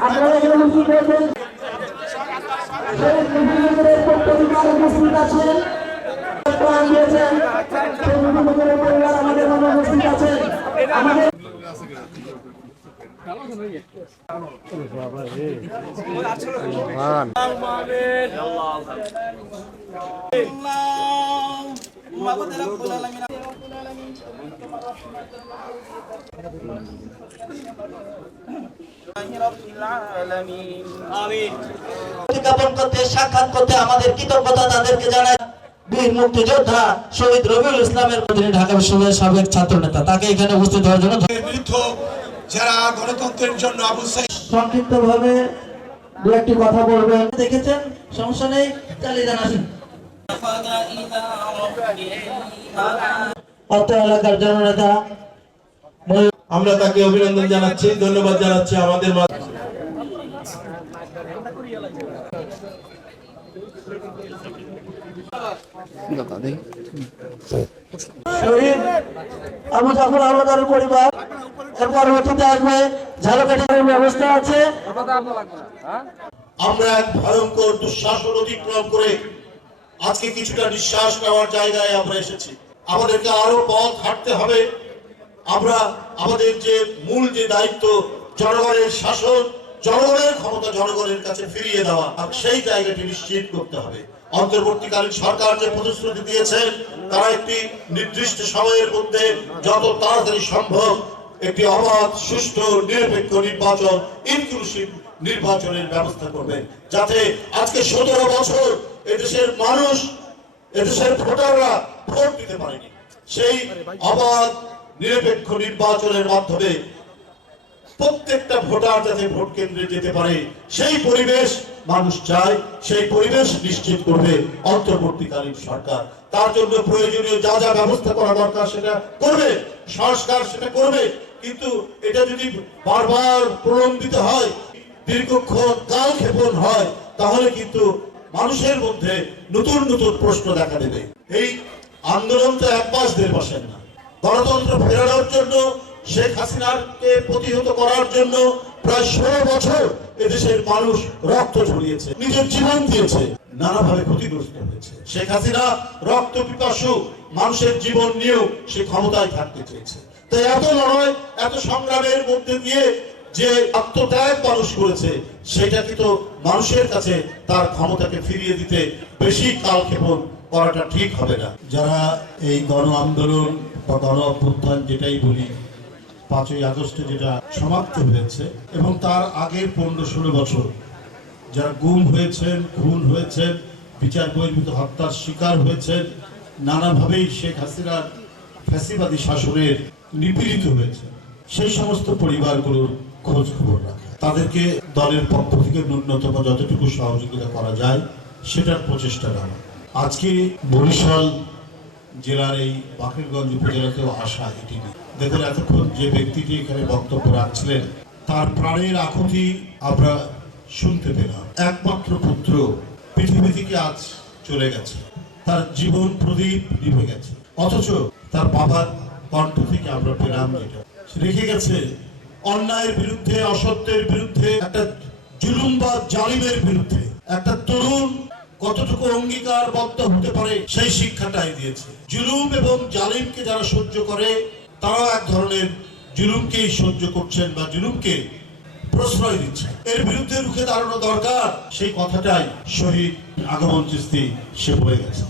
আপনারা হয়েছেন শহীদ মুজিবুরের পরিবার উপস্থিত আছেন দিয়েছেন পরিবার আমাদের উপস্থিত আছেন। আমাদের প্রতিজ্ঞাপন করতে সাক্ষাৎ করতে আমাদের কৃতজ্ঞতা তাদেরকে জানায় বীর মুক্তিযোদ্ধা শহীদ রবিউল ইসলামের তিনি ঢাকা বিশ্ববিদ্যালয়ের সাবেক ছাত্র নেতা তাকে এখানে উপস্থিত হওয়ার জন্য যারা গণতন্ত্রের জন্য আবু সংক্ষিপ্ত ভাবে দু একটি কথা বলবেন। দেখেছেন? সমস্যা নেই। চালিয়ে যান আসুন। অত্র এলাকার জননেতা আমরা তাকে অভিনন্দন জানাচ্ছি ধন্যবাদ জানাচ্ছি আমাদের মা- শহীদ আবু জাফর আহমদের পরিবার আসবে ঝালকাঠির ব্যবস্থা আছে। আমরা এক ভয়ঙ্কর দুঃশাসন অতিক্রম করে আজকে কিছুটা নিঃশ্বাস নেওয়ার জায়গায় আমরা এসেছি। আমাদেরকে আরও পথ হাঁটতে হবে। আমরা আমাদের যে মূল যে দায়িত্ব, জনগণের শাসন, জনগণের ক্ষমতা জনগণের কাছে ফিরিয়ে দেওয়া, আর সেই জায়গাটি নিশ্চিত করতে হবে। অন্তর্বর্তীকালীন সরকার যে প্রতিশ্রুতি দিয়েছেন তারা একটি নির্দিষ্ট সময়ের মধ্যে যত তাড়াতাড়ি সম্ভব একটি অবাধ, সুষ্ঠু, নিরপেক্ষ নির্বাচন ইনক্লুসিভ নির্বাচনের ব্যবস্থা করবেন। যাতে আজকে সতেরো বছর এদেশের মানুষ এদেশের ভোটাররা ভোট দিতে পারেনি। সেই অবাধ নিরপেক্ষ নির্বাচনের মাধ্যমে প্রত্যেকটা ভোটার যাতে ভোট কেন্দ্রে যেতে পারে সেই পরিবেশ মানুষ চায় সেই পরিবেশ নিশ্চিত করবে অন্তর্বর্তীকালীন সরকার। তার জন্য প্রয়োজনীয় যা যা ব্যবস্থা করা দরকার সেটা করবে সংস্কার সেটা করবে। কিন্তু এটা যদি বারবার প্রলম্বিত হয় দীর্ঘক্ষণ কাল ক্ষেপণ হয় তাহলে কিন্তু মানুষের মধ্যে নতুন নতুন প্রশ্ন দেখা দেবে। এই আন্দোলন তো এক মাস দেড় মাসের না। গণতন্ত্র ফেরানোর জন্য শেখ হাসিনাকে প্রতিহত করার জন্য প্রায় ষোলো বছর এদেশের মানুষ রক্ত ঝরিয়েছে, নিজের জীবন দিয়েছে, নানাভাবে ক্ষতিগ্রস্ত হয়েছে। শেখ হাসিনা রক্ত পিপাসু মানুষের জীবন নিয়েও সে ক্ষমতায় থাকতে চেয়েছে। তাই এত লড়াই, এত সংগ্রামের মধ্যে দিয়ে যে আত্মত্যাগ মানুষ করেছে, সেটা কিন্তু মানুষের কাছে তার ক্ষমতাকে ফিরিয়ে দিতে বেশি কালক্ষেপণ করাটা ঠিক হবে না। যারা এই গণ আন্দোলন বা গণ অভ্যুত্থান যেটাই বলি, পাঁচই আগস্টে যেটা সমাপ্ত হয়েছে এবং তার আগের পনেরো ষোলো বছর, যারা গুম হয়েছেন, খুন হয়েছেন, বিচার বহির্ভূত হত্যার শিকার হয়েছেন, নানাভাবেই শেখ হাসিনার ফ্যাসিবাদী শাসনের নিপীড়িত হয়েছে সেই সমস্ত পরিবারগুলোর খোঁজ খবর রাখা। তাদেরকে দলের পক্ষ থেকে ন্যূনতম যতটুকু সহযোগিতা করা যায়, সেটার প্রচেষ্টা নেওয়া আজকে বরিশাল জেলার এই বাকেরগঞ্জ উপজেলাতেও আসা এটি নিয়ে। দেখুন, এতক্ষণ যে ব্যক্তিটি এখানে বক্তব্য রাখছিলেন, তার প্রাণের আকুতি আমরা শুনতে পেলাম। একমাত্র পুত্র পৃথিবী থেকে আজ চলে গেছে। তার জীবন প্রদীপ নিভে গেছে। অথচ তার বাবার কণ্ঠ থেকে আমরা পেলাম যেটা। রেখে গেছে অন্যায়ের বিরুদ্ধে, অসত্যের বিরুদ্ধে, একটা জুলুম বা জালিমের বিরুদ্ধে। একটা তরুণ কতটুকু অঙ্গীকারবদ্ধ হতে পারে সেই শিক্ষাটাই দিয়েছে। জুলুম এবং জালিমকে যারা সহ্য করে, তারাও এক ধরনের জুলুমকেই সহ্য করছেন বা জুলুমকে প্রশ্রয় দিচ্ছেন। এর বিরুদ্ধে রুখে দাঁড়ানো দরকার, সেই কথাটাই শহীদ আগমন চিস্তি সে বলে গেছে।